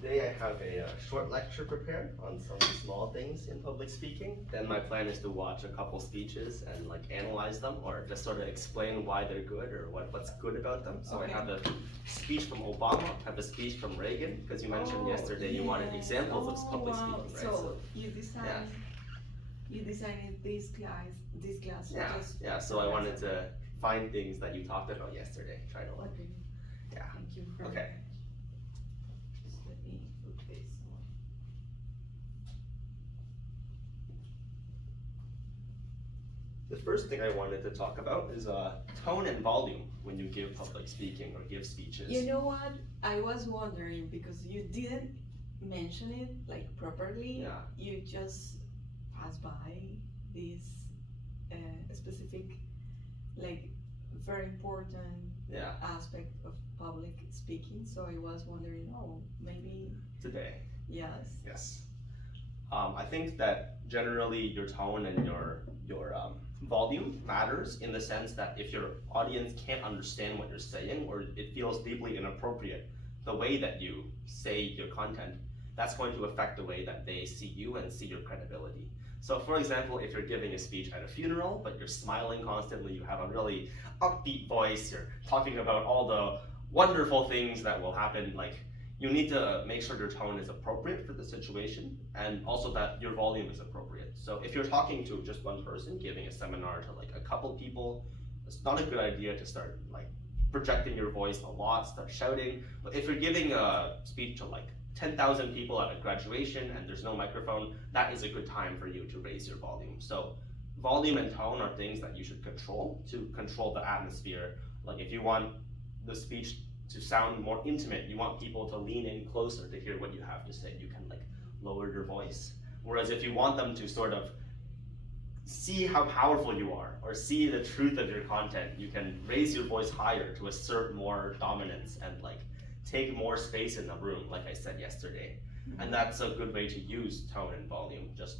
Today I have a short lecture prepared on some small things in public speaking. Then my plan is to watch a couple speeches and like analyze them or just sort of explain why they're good or what's good about them. So Okay. I have a speech from Obama, I have a speech from Reagan, because you mentioned yesterday you wanted examples of public speaking, right? So you designed this class. Yeah, so I wanted to find things that you talked about yesterday, try to like, Okay. yeah. Thank you. Okay. Just let me put this on. The first thing I wanted to talk about is tone and volume when you give public speaking or give speeches. You know what? I was wondering because you didn't mention it like properly. Yeah. You just passed by this specific, like very important Yeah. aspect of public speaking. So I was wondering, maybe Today. yes. Yes. I think that generally your tone and your volume matters in the sense that if your audience can't understand what you're saying or it feels deeply inappropriate, the way that you say your content, that's going to affect the way that they see you and see your credibility. So for example, if you're giving a speech at a funeral, but you're smiling constantly, you have a really upbeat voice, you're talking about all the wonderful things that will happen, like you need to make sure your tone is appropriate for the situation and also that your volume is appropriate. So if you're talking to just one person, giving a seminar to like a couple people, it's not a good idea to start like projecting your voice a lot, start shouting. But if you're giving a speech to like 10,000 people at a graduation and there's no microphone, that is a good time for you to raise your volume. So volume and tone are things that you should control to control the atmosphere. Like if you want the speech to sound more intimate, you want people to lean in closer to hear what you have to say, you can like lower your voice. Whereas if you want them to sort of see how powerful you are or see the truth of your content, you can raise your voice higher to assert more dominance and like take more space in the room, like I said yesterday. And that's a good way to use tone and volume. Just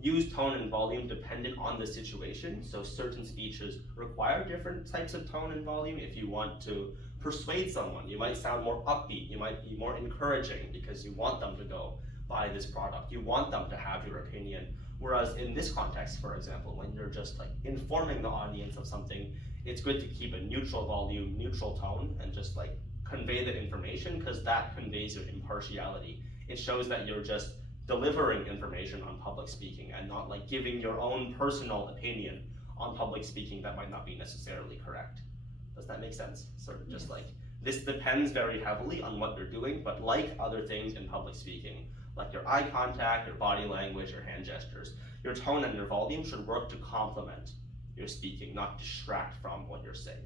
use tone and volume dependent on the situation. So certain speeches require different types of tone and volume. If you want to persuade someone, you might sound more upbeat, you might be more encouraging because you want them to go buy this product, you want them to have your opinion. Whereas in this context, for example, when you're just like informing the audience of something, it's good to keep a neutral volume, neutral tone, and just like convey the information because that conveys your impartiality. It shows that you're just delivering information on public speaking and not like giving your own personal opinion on public speaking that might not be necessarily correct. Does that make sense? Sort of just like, this depends very heavily on what you're doing, but like other things in public speaking, like your eye contact, your body language, your hand gestures, your tone and your volume should work to complement your speaking, not distract from what you're saying.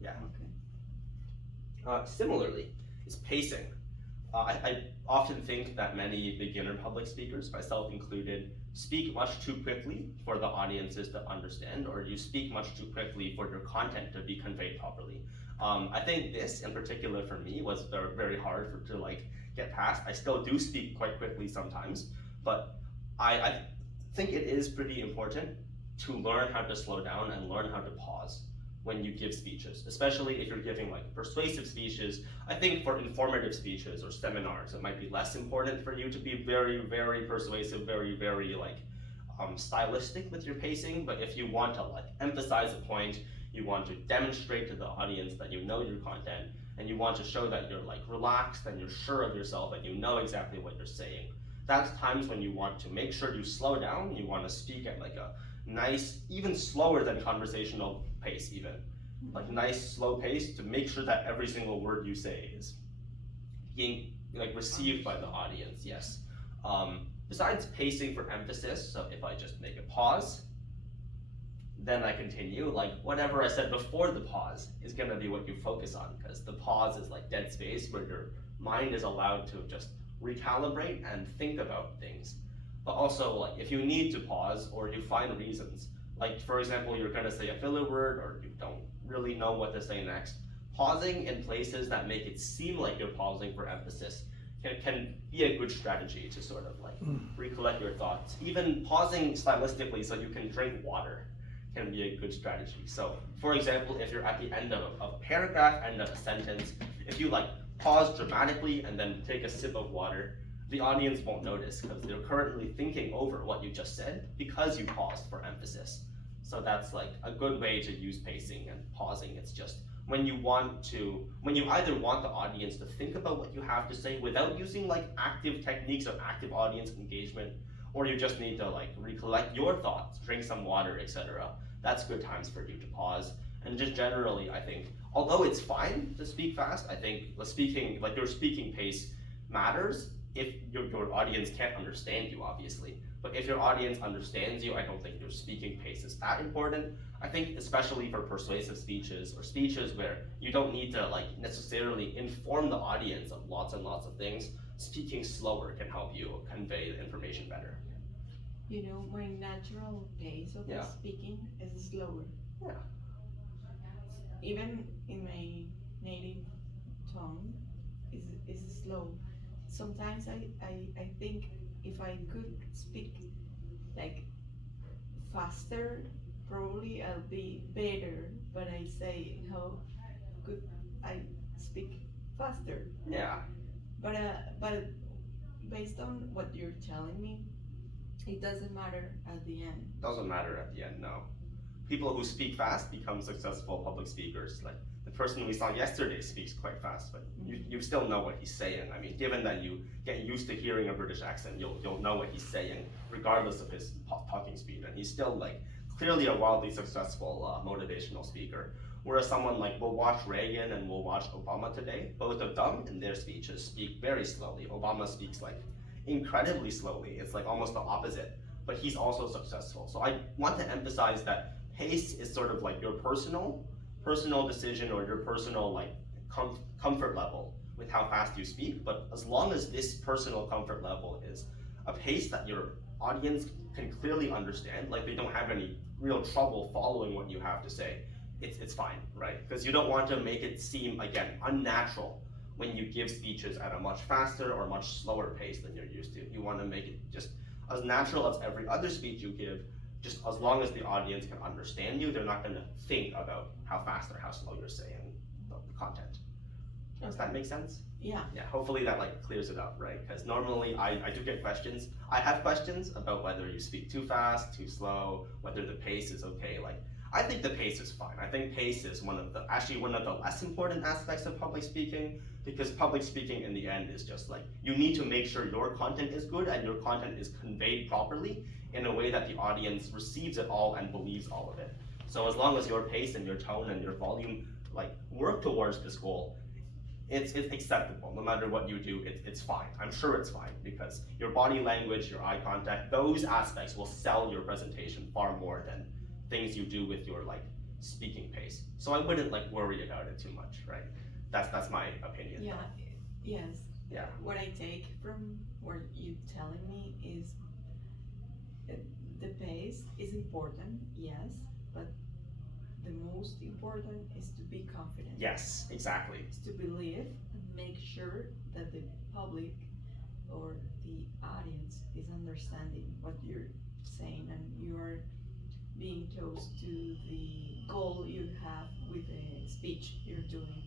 Yeah. Okay. Similarly, is pacing. I often think that many beginner public speakers, myself included, speak much too quickly for the audiences to understand, or you speak much too quickly for your content to be conveyed properly. I think this in particular for me was very, very hard to like get past. I still do speak quite quickly sometimes, but I think it is pretty important to learn how to slow down and learn how to pause when you give speeches, especially if you're giving like persuasive speeches. I think for informative speeches or seminars, it might be less important for you to be very, very persuasive, very, very like stylistic with your pacing. But if you want to like emphasize a point, you want to demonstrate to the audience that you know your content, and you want to show that you're like relaxed and you're sure of yourself and you know exactly what you're saying. That's times when you want to make sure you slow down. You want to speak at like a nice, even slower than conversational pace, even like nice slow pace to make sure that every single word you say is being like received by the audience. Yes. Besides pacing for emphasis, so if I just make a pause, then I continue, like whatever I said before the pause is gonna be what you focus on, because the pause is like dead space where your mind is allowed to just recalibrate and think about things. But also, like if you need to pause or you find reasons, like for example, you're gonna say a filler word or you don't really know what to say next, pausing in places that make it seem like you're pausing for emphasis can be a good strategy to sort of like recollect your thoughts. Even pausing stylistically so you can drink water can be a good strategy. So for example, if you're at the end of a paragraph, end of a sentence, if you like pause dramatically and then take a sip of water, the audience won't notice because they're currently thinking over what you just said because you paused for emphasis. So that's like a good way to use pacing and pausing. It's just when you either want the audience to think about what you have to say without using like active techniques of active audience engagement, or you just need to like recollect your thoughts, drink some water, etc. That's good times for you to pause. And just generally, I think, although it's fine to speak fast, I think your speaking pace matters if your audience can't understand you, obviously. But if your audience understands you, I don't think your speaking pace is that important. I think especially for persuasive speeches or speeches where you don't need to like necessarily inform the audience of lots and lots of things, speaking slower can help you convey the information better. You know, my natural pace of Yeah. speaking is slower. Yeah. Even in my native tongue is slow. Sometimes I think if I could speak like faster, probably I'll be better. But I say, how could I speak faster? Yeah. But based on what you're telling me, it doesn't matter at the end. Doesn't matter at the end, no. People who speak fast become successful public speakers. Like the person we saw yesterday speaks quite fast, but you still know what he's saying. I mean, given that you get used to hearing a British accent, you'll know what he's saying regardless of his talking speed, and he's still like clearly a wildly successful motivational speaker. Whereas someone like we'll watch Reagan and we'll watch Obama today, both of them in their speeches speak very slowly. Obama speaks like incredibly slowly. It's like almost the opposite, but he's also successful. So I want to emphasize that pace is sort of like your personal decision or your personal like comfort level with how fast you speak. But as long as this personal comfort level is a pace that your audience can clearly understand, like they don't have any real trouble following what you have to say, it's fine, right? Because you don't want to make it seem, again, unnatural when you give speeches at a much faster or much slower pace than you're used to. You want to make it just as natural as every other speech you give, just as long as the audience can understand you. They're not going to think about how fast or how slow you're saying the content. Does that make sense? Yeah. Yeah, hopefully that like clears it up, right? Because normally I do get questions. I have questions about whether you speak too fast, too slow, whether the pace is okay. Like, I think the pace is fine. I think pace is one of the less important aspects of public speaking, because public speaking in the end is just like, you need to make sure your content is good and your content is conveyed properly in a way that the audience receives it all and believes all of it. So as long as your pace and your tone and your volume like work towards this goal, it's acceptable. No matter what you do, it's fine. I'm sure it's fine because your body language, your eye contact, those aspects will sell your presentation far more than things you do with your like speaking pace. So I wouldn't like worry about it too much, right? That's my opinion. Yeah. Yes. Yeah. What I take from what you're telling me is the pace is important, yes, but the most important is to be confident. Yes, exactly. Is to believe and make sure that the public or the audience is understanding what you're saying and you are being close to the goal you have with the speech you're doing.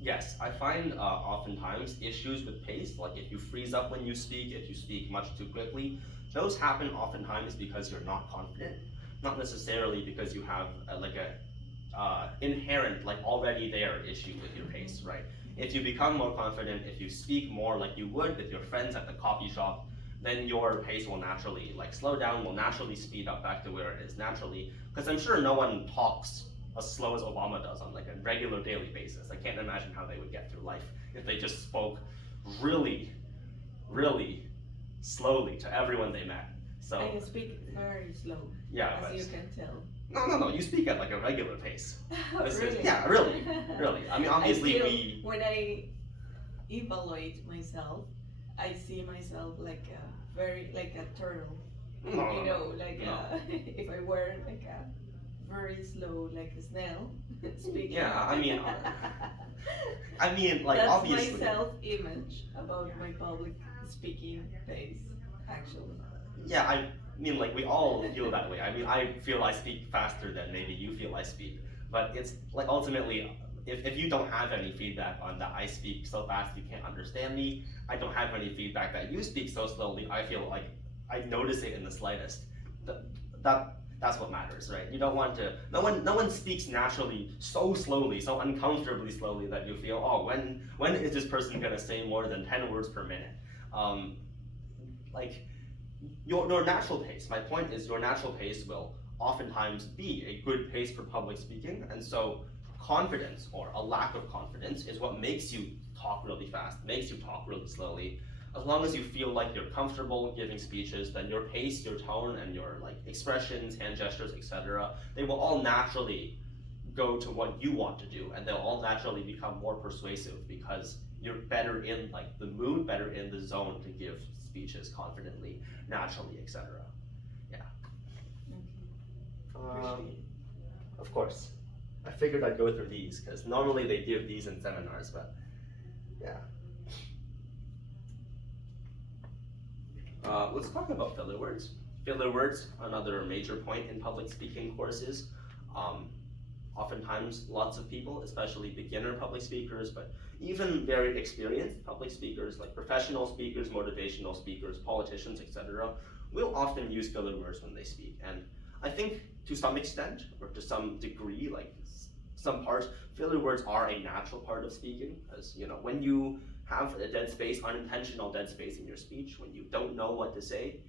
Yes, I find oftentimes issues with pace, like if you freeze up when you speak, if you speak much too quickly, those happen oftentimes because you're not confident, not necessarily because you have inherent, like already there issue with your pace, right? If you become more confident, if you speak more like you would with your friends at the coffee shop, then your pace will naturally like slow down, will naturally speed up back to where it is naturally. Because I'm sure no one talks as slow as Obama does on like a regular daily basis. I can't imagine how they would get through life if they just spoke really, really slowly to everyone they met. So I speak very slow, yeah, as you can tell. No, you speak at like a regular pace. Really? Yeah, really. I mean, obviously when I evaluate myself, I see myself like a turtle. If I were like a very slow, like a snail speaking. Yeah, I mean, like that's obviously. my self-image about my public speaking pace, actually. Yeah, I mean, like we all feel that way. I mean, I feel I speak faster than maybe you feel I speak, but it's like ultimately if you don't have any feedback on that I speak so fast you can't understand me, I don't have any feedback that you speak so slowly, I feel like I notice it in the slightest. That's what matters, right? You don't want to, no one speaks naturally so slowly, so uncomfortably slowly that you feel, oh, when is this person gonna say more than 10 words per minute? Like, your natural pace, my point is your natural pace will oftentimes be a good pace for public speaking, and so confidence or a lack of confidence is what makes you talk really fast, makes you talk really slowly. As long as you feel like you're comfortable giving speeches, then your pace, your tone, and your like expressions, hand gestures, etc., they will all naturally go to what you want to do, and they'll all naturally become more persuasive because you're better in like the mood, better in the zone to give speeches confidently, naturally, etc. Yeah. Appreciate it. Of course. I figured I'd go through these because normally they give these in seminars, but yeah. Let's talk about filler words. Filler words, another major point in public speaking courses. Oftentimes, lots of people, especially beginner public speakers, but even very experienced public speakers, like professional speakers, motivational speakers, politicians, etc., will often use filler words when they speak. And I think to some extent, or to some degree, like some part, filler words are a natural part of speaking, because when you have a dead space, unintentional dead space in your speech, when you don't know what to say,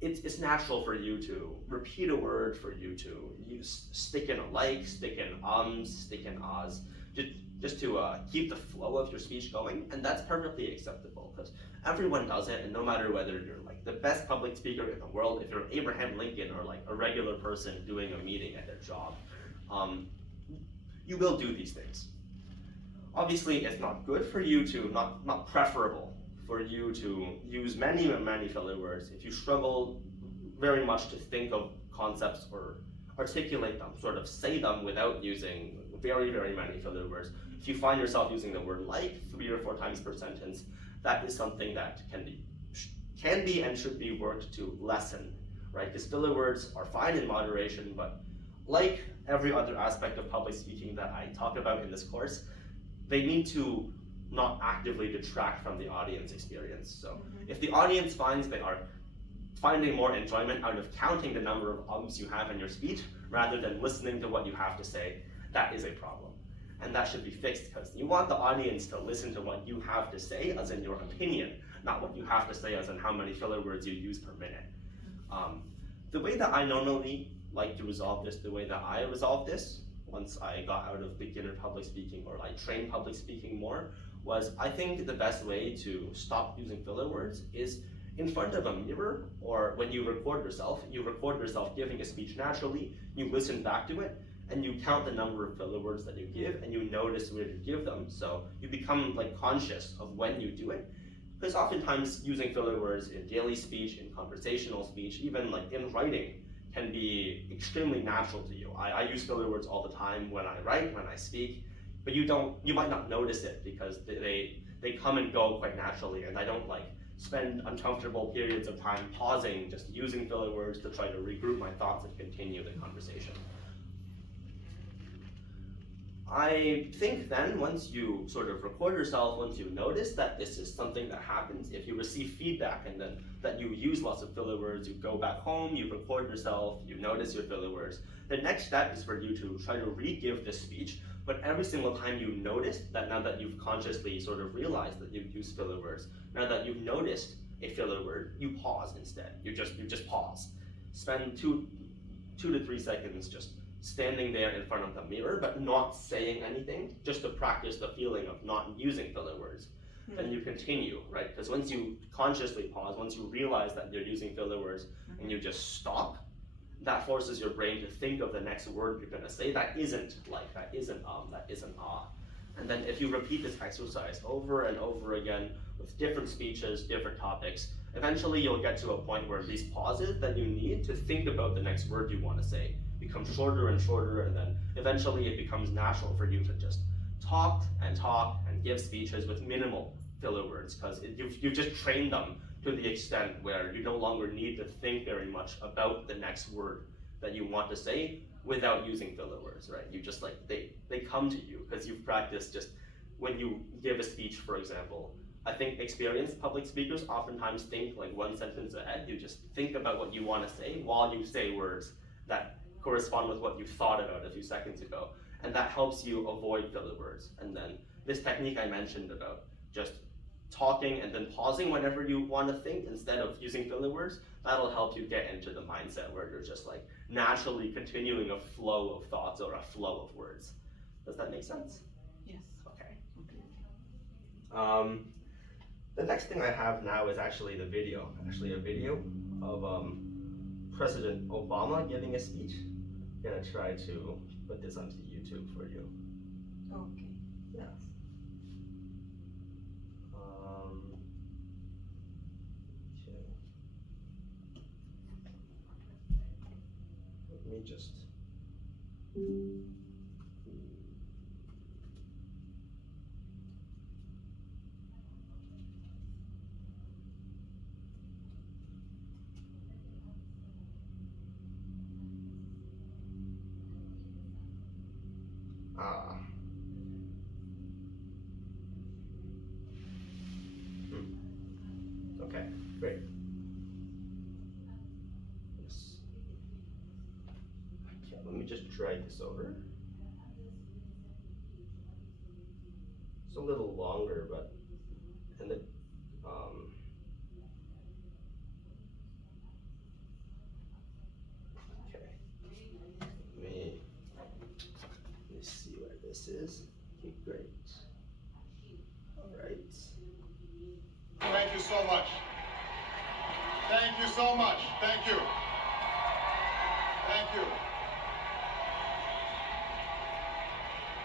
it's natural for you to repeat a word, for you to stick in a like, stick in stick in ahs, just to keep the flow of your speech going, and that's perfectly acceptable because everyone does it, and no matter whether you're like the best public speaker in the world, if you're Abraham Lincoln or like a regular person doing a meeting at their job, you will do these things. Obviously, it's not good for you to, not preferable for you to use many filler words. If you struggle very much to think of concepts or articulate them, sort of say them without using very many filler words, if you find yourself using the word like 3 or 4 times per sentence, that is something that can be and should be worked to lessen, right? Because filler words are fine in moderation, but like every other aspect of public speaking that I talk about in this course, they need to not actively detract from the audience experience. So if the audience finds they are finding more enjoyment out of counting the number of ums you have in your speech rather than listening to what you have to say, that is a problem. And that should be fixed because you want the audience to listen to what you have to say as in your opinion, not what you have to say as in how many filler words you use per minute. The way that I normally like to resolve this, the way that I resolved this once I got out of beginner public speaking or like trained public speaking more, was I think the best way to stop using filler words is in front of a mirror, or when you record yourself giving a speech naturally, you listen back to it, and you count the number of filler words that you give, and you notice where you give them, so you become like conscious of when you do it. Because oftentimes using filler words in daily speech, in conversational speech, even like in writing, can be extremely natural to you. I use filler words all the time when I write, when I speak, but you might not notice it because they come and go quite naturally, and I don't like spend uncomfortable periods of time pausing, just using filler words to try to regroup my thoughts and continue the conversation. I think then once you sort of record yourself, once you notice that this is something that happens, if you receive feedback and then that you use lots of filler words, you go back home, you record yourself, you notice your filler words, the next step is for you to try to re-give this speech, but every single time you notice that, now that you've consciously sort of realized that you've used filler words, now that you've noticed a filler word, you pause instead. You just pause. Spend 2 to 3 seconds just standing there in front of the mirror, but not saying anything, just to practice the feeling of not using filler words. Then you continue, right? Because once you consciously pause, once you realize that you're using filler words, and you just stop, that forces your brain to think of the next word you're gonna say that isn't like, that isn't that isn't ah. And then if you repeat this exercise over and over again with different speeches, different topics, eventually you'll get to a point where these pauses that you need to think about the next word you want to say become shorter and shorter, and then eventually it becomes natural for you to just talk and give speeches with minimal filler words, because you've just trained them to the extent where you no longer need to think very much about the next word that you want to say. without using filler words, right? You just like, they come to you because you've practiced just when you give a speech, for example. I think experienced public speakers oftentimes think like one sentence ahead. You just think about what you want to say while you say words that correspond with what you thought about a few seconds ago. And that helps you avoid filler words. And then this technique I mentioned about just talking and then pausing whenever you want to think instead of using filler words, that'll help you get into the mindset where you're just like naturally continuing a flow of thoughts or a flow of words. Does that make sense? Yes. Okay. Completely. The next thing I have now is actually the video. Actually, a video of President Obama giving a speech. I'm gonna try to put this onto YouTube for you. Okay. Yeah. Okay. Let me just. Okay, great. Yes. Okay, let me just drag this over. It's a little longer, but and the okay. Let me see where this is. Okay, great. All right. Thank you so much. Thank you so much. Thank you. Thank you.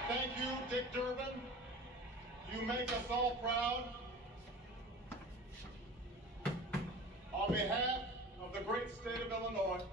Thank you, Dick Durbin. You make us all proud. On behalf of the great state of Illinois,